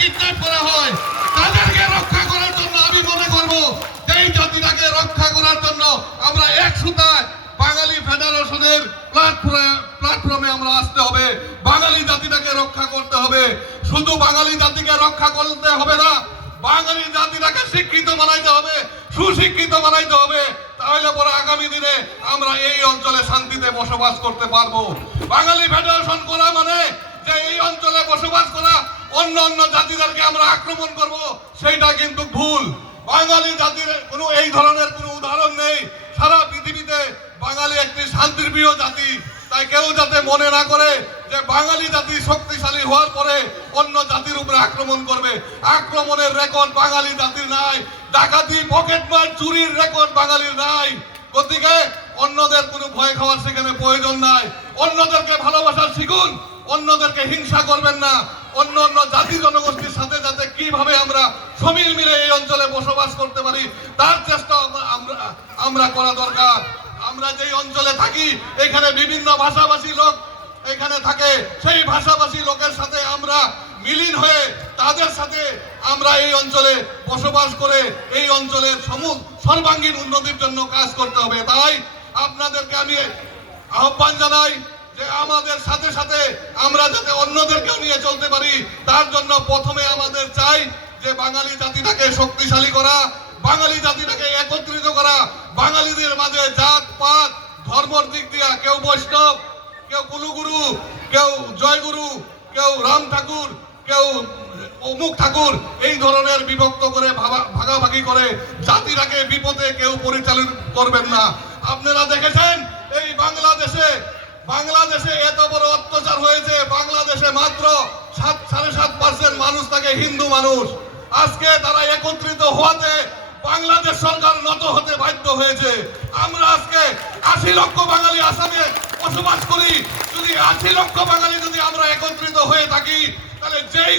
Kidnap করা হয়, তাদেরকে রক্ষা করার জন্য আমি মনে করব এই জাতিটাকে রক্ষা করার জন্য আমরা এক সুতায় বাঙালি ফেডারেশনের প্ল্যাটফর্মে আমরা আসতে হবে। বাঙালি জাতিটাকে রক্ষা করতে হবে। শুধু বাঙালি জাতিকে রক্ষা করতে হবে না, বাঙালি জাতিটাকে শিক্ষিত বানাইতে হবে, সুশিক্ষিত বানাইতে হবে। তাহলে পরে আগামী দিনে আমরা এই অঞ্চলে শান্তিতে বসবাস করতে পারবো। বাঙালি ফেডারেশন করা মানে যে এই অঞ্চলে বসবাস করা অন্য অন্য জাতিদেরকে আমরা আক্রমণ করব, সেইটা কিন্তু ভুল। বাঙালি জাতির কোনো এই ধরনের কোনো উদাহরণ নেই সারা পৃথিবীতে। বাঙালি একটি শান্তিপ্রিয় জাতি। তাই কেউ যাতে মনে না করে যে বাঙালি জাতি শক্তিশালী হওয়ার পরে অন্য জাতির উপরে আক্রমণ করবে। আক্রমণের রেকর্ড বাঙালি জাতির নাই, ডাকাতি পকেটমার চুরির রেকর্ড বাঙালির নাই। গতিকে অন্যদের কোনো ভয় খাওয়ার সেখানে প্রয়োজন নাই। অন্যদেরকে ভালোবাসা শিখুন, অন্যদেরকে হিংসা করবেন না। অন্য অন্য জাতি জনগোষ্ঠীর সাথে যাতে কিভাবে আমরা সমিল মিলে এই অঞ্চলে বসবাস করতে পারি তার চেষ্টা আমরা করা দরকার। আমরা যেই অঞ্চলে থাকি এখানে বিভিন্ন ভাষাভাষী লোক এখানে থাকে, সেই ভাষাভাষী লোকের সাথে আমরা মিলিন হয়ে তাদের সাথে আমরা এই অঞ্চলে বসবাস করে এই অঞ্চলের সর্বাঙ্গীন উন্নতির জন্য কাজ করতে হবে। তাই আপনাদেরকে আমি আহ্বান জানাই যে আমাদের সাথে সাথে আমরা যাতে অন্যদেরকেও নিয়ে চলতে পারি, তার জন্য প্রথমে আমাদের চাই যে বাঙালি জাতিটাকে শক্তিশালী করা, বাঙালি জাতিটাকে একত্রিত করা। বাঙালিদের মাঝে জাত পাত ধর্মের দিক দিয়া কেউ বৈষ্ণব, কেউ কুলুগুরু, কেউ জয়গুরু, কেউ রাম ঠাকুর, কেউ অমুক ঠাকুর, এই ধরনের বিভক্ত করে ভাগাভাগি করে জাতিটাকে বিপদে কেউ পরিচালিত করবেন না। আপনারা দেখেছেন এই বাংলাদেশে এত বড় অত্যাচার হয়েছে। বাংলাদেশে মাত্র 7.5% মানুষ থাকে হিন্দু মানুষ। আজকে তারা একত্রিত হওয়াতে বাংলাদেশ সরকার নত হতে বাধ্য হয়েছে। আমরা আজকে 80 লক্ষ বাঙালি আসামে বসবাস করি। যদি 80 লক্ষ বাঙালি যদি আমরা একত্রিত হয়ে থাকি তাহলে যেই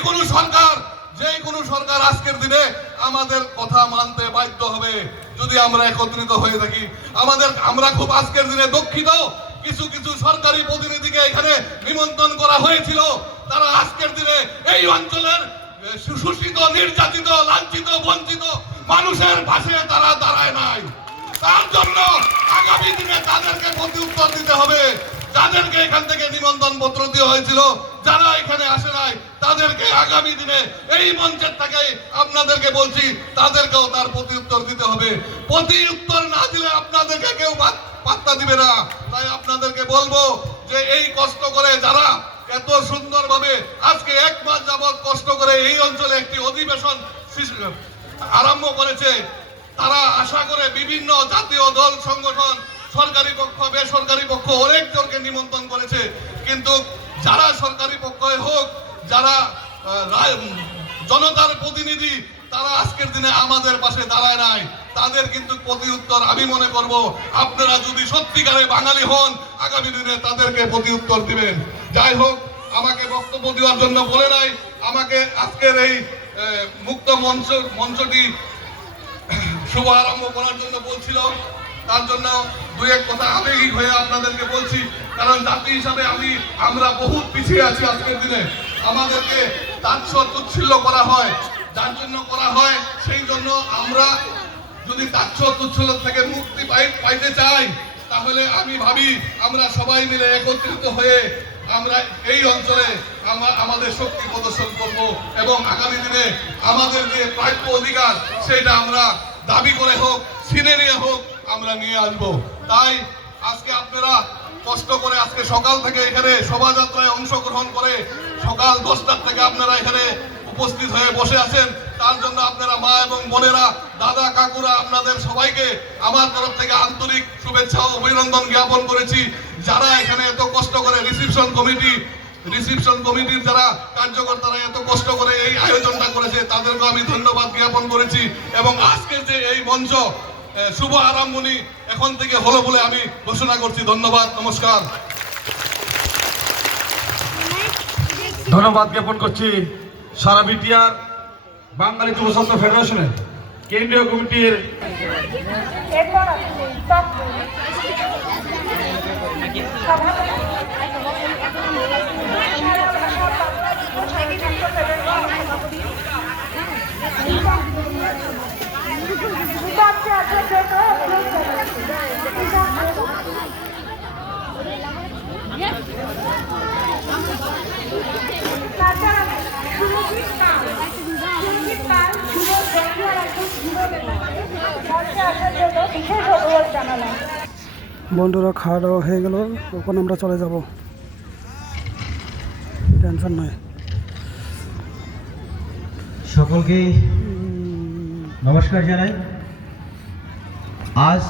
কোনো সরকার আজকের দিনে আমাদের কথা মানতে বাধ্য হবে। যদি আমরা একত্রিত হয়ে থাকি আমরা খুব আজকের দিনে দুঃখিত। কিছু কিছু সরকারি প্রতিনিধিকে এখানে নিমন্ত্রণ করা হয়েছিল, তারা আজকের দিনে এই অঞ্চলের শোষিত, নির্যাতিত, লাঞ্ছিত, বঞ্চিত মানুষের পাশে তারা দাঁড়ায় নাই। তার জন্য আগামী দিনে তাদেরকে প্রতি উত্তর দিতে হবে। যাদেরকে এখান থেকে নিমন্ত্রণ পত্র দেওয়া হয়েছিল, যারা এখানে আসে নাই, তাদেরকে আগামী দিনে এই মঞ্চের থেকে আপনাদেরকে বলছি তাদেরকেও তার প্রতি উত্তর দিতে হবে। প্রতি উত্তর না দিলে আপনাদেরকে কেউ পাত্তা দিবে না। তাই আপনাদেরকে বলবো যে এই কষ্ট করে যারা এত সুন্দরভাবে আজকে 1 মাস যাবৎ কষ্ট করে এই অঞ্চলে একটি অধিবেশন আরম্ভ করেছে, তারা আশা করে বিভিন্ন জাতীয় দল সংগঠন, সরকারি পক্ষ, বেসরকারি পক্ষ অনেকজনকে নিমন্ত্রণ করেছে। কিন্তু যারা সরকারি পক্ষে হোক, যারা জনতার প্রতিনিধি, তারা আজকের দিনে আমাদের পাশে দাঁড়ায় নাই। তাদের কিন্তু প্রতি উত্তর আমি মনে করব আপনারা যদি সত্যিকারে বাঙালি হন আগামী দিনে তাদেরকে প্রতি উত্তর দিবেন। যাই হোক, আমাকে বক্তব্য দেওয়ার জন্য বলে নাই, আমাকে আজকের এই মুক্ত মঞ্চটি শুভ আরম্ভ করার জন্য বলছিল। তার জন্য 2-1 কথা আবেগিক হয়ে আপনাদেরকে বলছি, কারণ জাতি হিসাবে আমরা বহুত পিছিয়ে আছি। আজকের দিনে আমাদেরকে তাচ্ছিল্য করা হয়, যার জন্য করা হয়, সেই জন্য আমরা যদি তাচ্ছিল্য থেকে মুক্তি পাইতে চাই তাহলে আমি ভাবি আমরা সবাই মিলে একত্রিত হয়ে আমরা এই অঞ্চলে আমাদের শক্তি প্রদর্শন করব এবং আগামী দিনে আমাদের যে প্রাপ্য অধিকার সেটা আমরা দাবি করে হোক, ছিনে নিয়ে হোক, আমরা নিয়ে আসবো। তাই আজকে আপনারা কষ্ট করে আজকে সকাল থেকে এখানে শোভাযাত্রায় অংশগ্রহণ করে সকাল 10টার থেকে আপনারা এখানে উপস্থিত হয়ে বসে আছেন। তার জন্য আপনারা মা এবং বোনেরা, দাদা কাকুরা, আপনাদের সবাইকে আমার তরফ থেকে আন্তরিক শুভেচ্ছা ও অভিনন্দন জ্ঞাপন করেছি। যারা এখানে এত কষ্ট করে রিসিপশন কমিটির যারা কার্যকর্তারা এত কষ্ট করে এই আয়োজনটা করেছে তাদেরকে আমি ধন্যবাদ জ্ঞাপন করেছি। এবং আজকের যে এই মঞ্চ শুভ আরম্ভনী এখন থেকে হলো বলে আমি ঘোষণা করছি। ধন্যবাদ, নমস্কার। ধন্যবাদ জ্ঞাপন করছি সারা বিটিআর বাঙালি যুব ছাত্র ফেডারেশনের কেন্দ্রীয় কমিটির সভাপতি বিশেষ অনুরোধ জানালাম। বন্ধুরা খাওয়া দাওয়া হয়ে গেল, ওখানে আমরা চলে যাব, টেনশন নয়। সকলকে নমস্কার জানাই। আজ